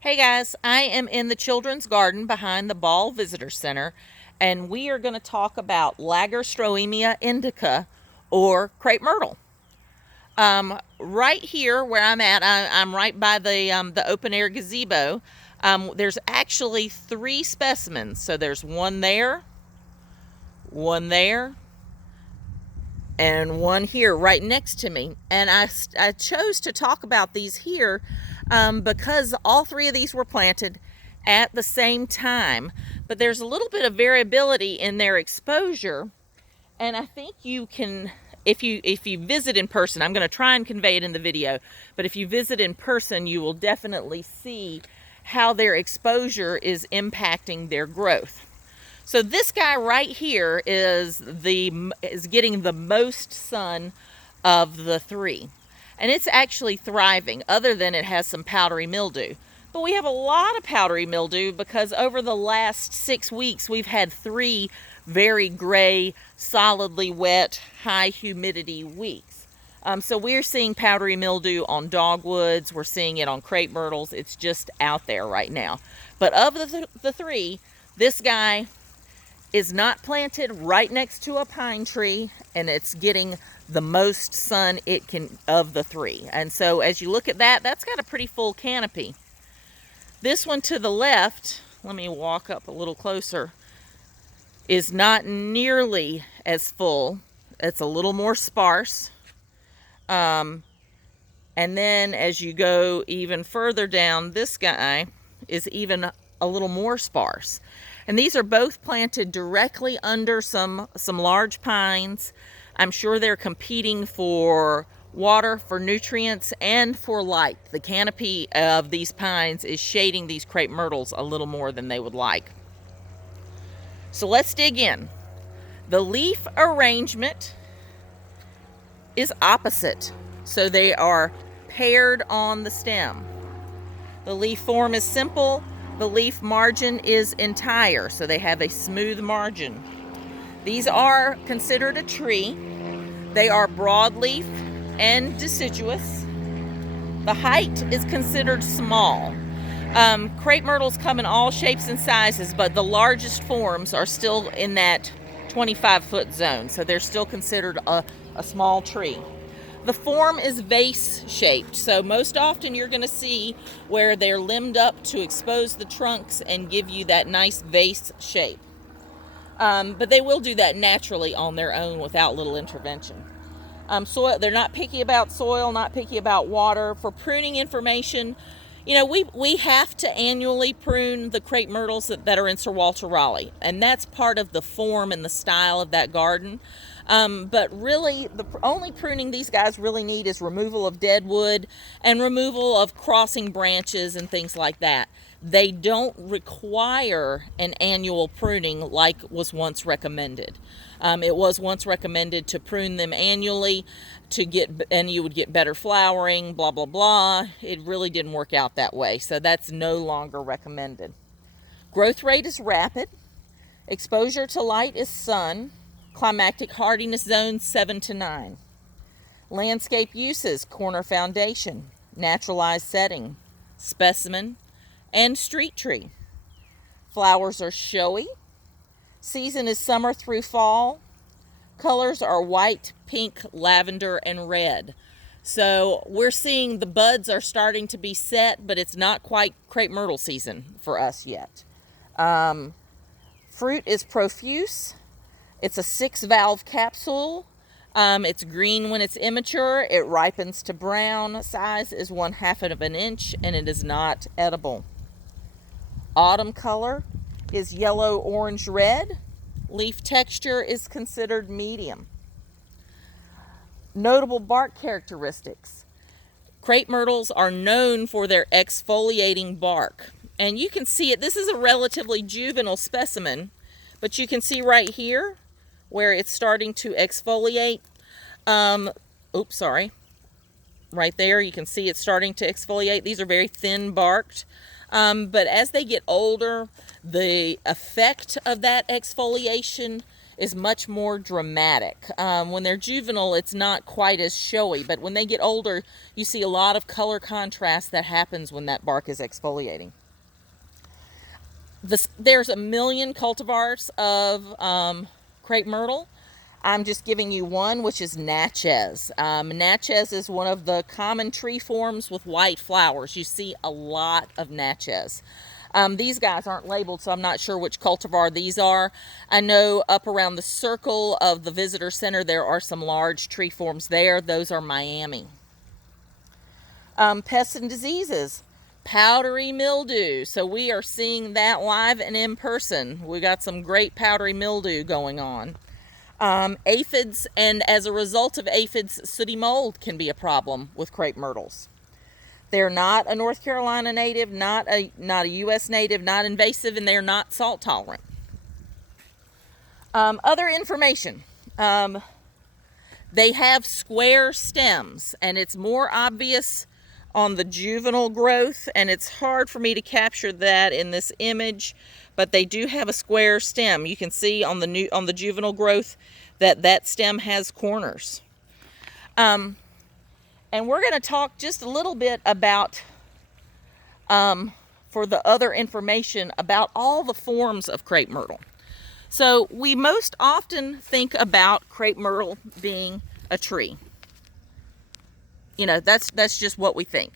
Hey guys, I am in the children's garden behind the Ball Visitor Center, and we are going to talk about Lagerstroemia indica, or crepe myrtle. Right here where I'm at, I'm right by the open air gazebo. There's actually three specimens. So there's one there, and one here right next to me. And I chose to talk about these here because all three of these were planted at the same time, but there's a little bit of variability in their exposure. And I think you can, if you visit in person, I'm going to try and convey it in the video, but if you visit in person, you will definitely see how their exposure is impacting their growth. So this guy right here is getting the most sun of the three. And it's actually thriving, other than it has some powdery mildew. But we have a lot of powdery mildew because over the last 6 weeks, we've had 3 very gray, solidly wet, high humidity weeks. So we're seeing powdery mildew on dogwoods. We're seeing it on crepe myrtles. It's just out there right now. But of the 3, this guy is not planted right next to a pine tree, and it's getting the most sun it can of the 3. And so as you look at that, that's got a pretty full canopy. This one to the left, let me walk up a little closer, is not nearly as full. It's a little more sparse. And then as you go even further down, this guy is even a little more sparse. And these are both planted directly under some large pines. I'm sure they're competing for water, for nutrients, and for light. The canopy of these pines is shading these crepe myrtles a little more than they would like. So let's dig in. The leaf arrangement is opposite. So they are paired on the stem. The leaf form is simple. The leaf margin is entire, so they have a smooth margin. These are considered a tree. They are broadleaf and deciduous. The height is considered small. Crepe myrtles come in all shapes and sizes, but the largest forms are still in that 25-foot zone, so they're still considered a small tree. The form is vase-shaped, so most often you're going to see where they're limbed up to expose the trunks and give you that nice vase shape. But they will do that naturally on their own without little intervention. Soil, they're not picky about soil, not picky about water. For pruning information, we have to annually prune the crepe myrtles that are in Sir Walter Raleigh, and that's part of the form and the style of that garden. But really, the only pruning these guys really need is removal of dead wood and removal of crossing branches and things like that. They don't require an annual pruning like was once recommended. It was once recommended to prune them annually and you would get better flowering, blah, blah, blah. It really didn't work out that way, so that's no longer recommended. Growth rate is rapid. Exposure to light is sun. Climactic hardiness zone 7 to 9. Landscape uses: corner foundation, naturalized setting, specimen, and street tree. Flowers are showy. Season is summer through fall. Colors are white, pink, lavender, and red. So we're seeing the buds are starting to be set, but it's not quite crepe myrtle season for us yet. Fruit is profuse. It's a 6-valve capsule. It's green when it's immature. It ripens to brown. Size is 1/2 of an inch, and it is not edible. Autumn color is yellow, orange, red. Leaf texture is considered medium. Notable bark characteristics. Crepe myrtles are known for their exfoliating bark. And you can see it. This is a relatively juvenile specimen, but you can see right here where it's starting to exfoliate. Right there, you can see it's starting to exfoliate. These are very thin barked. But as they get older, the effect of that exfoliation is much more dramatic. When they're juvenile, it's not quite as showy, but when they get older, you see a lot of color contrast that happens when that bark is exfoliating. There's a million cultivars of crepe myrtle. I'm just giving you one, which is Natchez. Natchez is one of the common tree forms with white flowers. You see a lot of Natchez. These guys aren't labeled, so I'm not sure which cultivar these are. I know up around the circle of the visitor center, there are some large tree forms there. Those are Miami. Pests and diseases. Powdery mildew. So we are seeing that live and in person. We got some great powdery mildew going on. Aphids, and as a result of aphids, sooty mold can be a problem with crepe myrtles. They're not a North Carolina native, not a U.S. native, not invasive, and they're not salt tolerant. Other information. They have square stems, and it's more obvious on the juvenile growth, and it's hard for me to capture that in this image, but they do have a square stem. You can see on the juvenile growth that stem has corners. And we're going to talk just a little bit about, for the other information, about all the forms of crepe myrtle. So we most often think about crepe myrtle being a tree. You know, that's just what we think,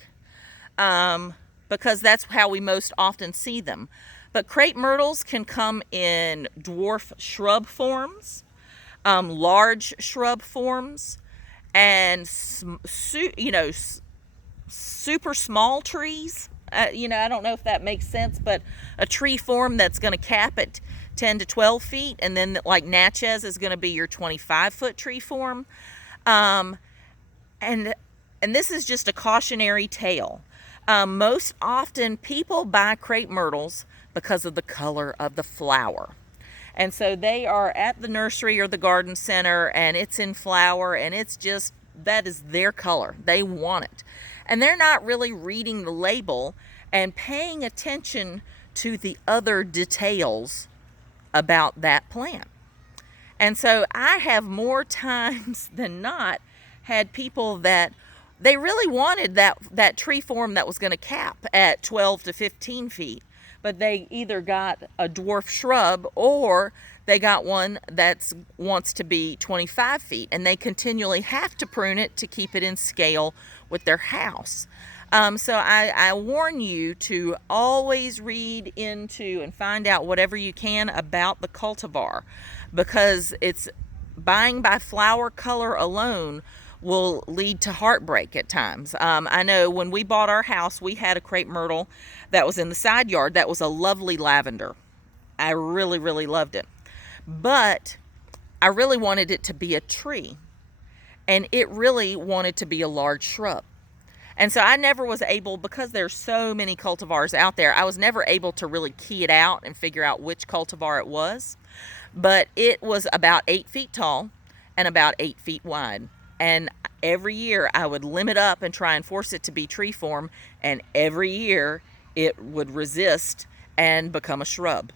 because that's how we most often see them. But crepe myrtles can come in dwarf shrub forms, large shrub forms, and super small trees. I don't know if that makes sense, but a tree form that's going to cap at 10 to 12 feet, and then like Natchez is going to be your 25-foot tree form, and this is just a cautionary tale. Most often people buy crepe myrtles because of the color of the flower. And so they are at the nursery or the garden center, and it's in flower, and it's just, that is their color. They want it. And they're not really reading the label and paying attention to the other details about that plant. And so I have more times than not had people that they really wanted that tree form that was going to cap at 12 to 15 feet, but they either got a dwarf shrub or they got one that wants to be 25 feet, and they continually have to prune it to keep it in scale with their house. So I warn you to always read into and find out whatever you can about the cultivar, because it's buying by flower color alone will lead to heartbreak at times. I know when we bought our house, we had a crepe myrtle that was in the side yard that was a lovely lavender. I really, really loved it. But I really wanted it to be a tree, and it really wanted to be a large shrub. And so I never was able, because there's so many cultivars out there, I was never able to really key it out and figure out which cultivar it was. But it was about 8 feet tall and about 8 feet wide. And every year I would limit up and try and force it to be tree form, and every year it would resist and become a shrub.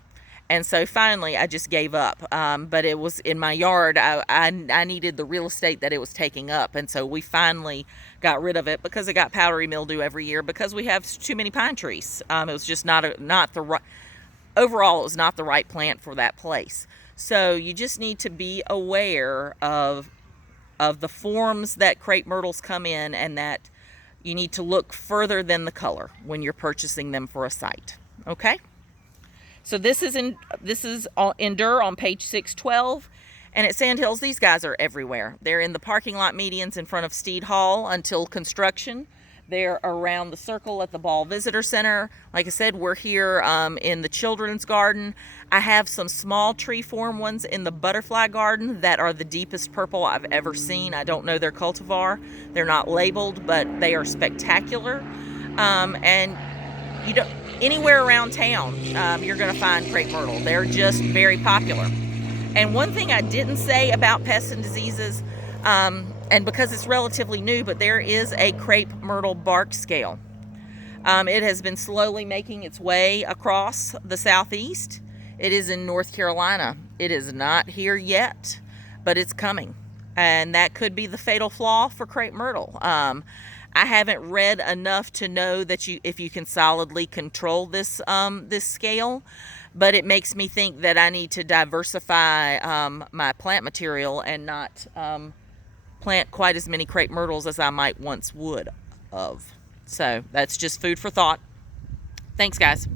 And so finally I just gave up. But it was in my yard. I needed the real estate that it was taking up, and so we finally got rid of it because it got powdery mildew every year because we have too many pine trees. It was just not the right. Overall, it was not the right plant for that place. So you just need to be aware of the forms that crepe myrtles come in, and that you need to look further than the color when you're purchasing them for a site. Okay? So this is Endure on page 612, and at Sandhills, these guys are everywhere. They're in the parking lot medians in front of Steed Hall until construction. They're around the circle at the Ball Visitor Center. Like I said, we're here in the children's garden. I have some small tree form ones in the butterfly garden that are the deepest purple I've ever seen. I don't know their cultivar. They're not labeled, but they are spectacular. And you don't, anywhere around town, you're going to find crepe myrtle. They're just very popular. And one thing I didn't say about pests and diseases, and because it's relatively new, but there is a crepe myrtle bark scale. It has been slowly making its way across the southeast. It is in North Carolina. It is not here yet, but it's coming. And that could be the fatal flaw for crepe myrtle. I haven't read enough to know that if you can solidly control this this scale, but it makes me think that I need to diversify my plant material and not plant quite as many crepe myrtles as I might once would of. So that's just food for thought. Thanks, guys.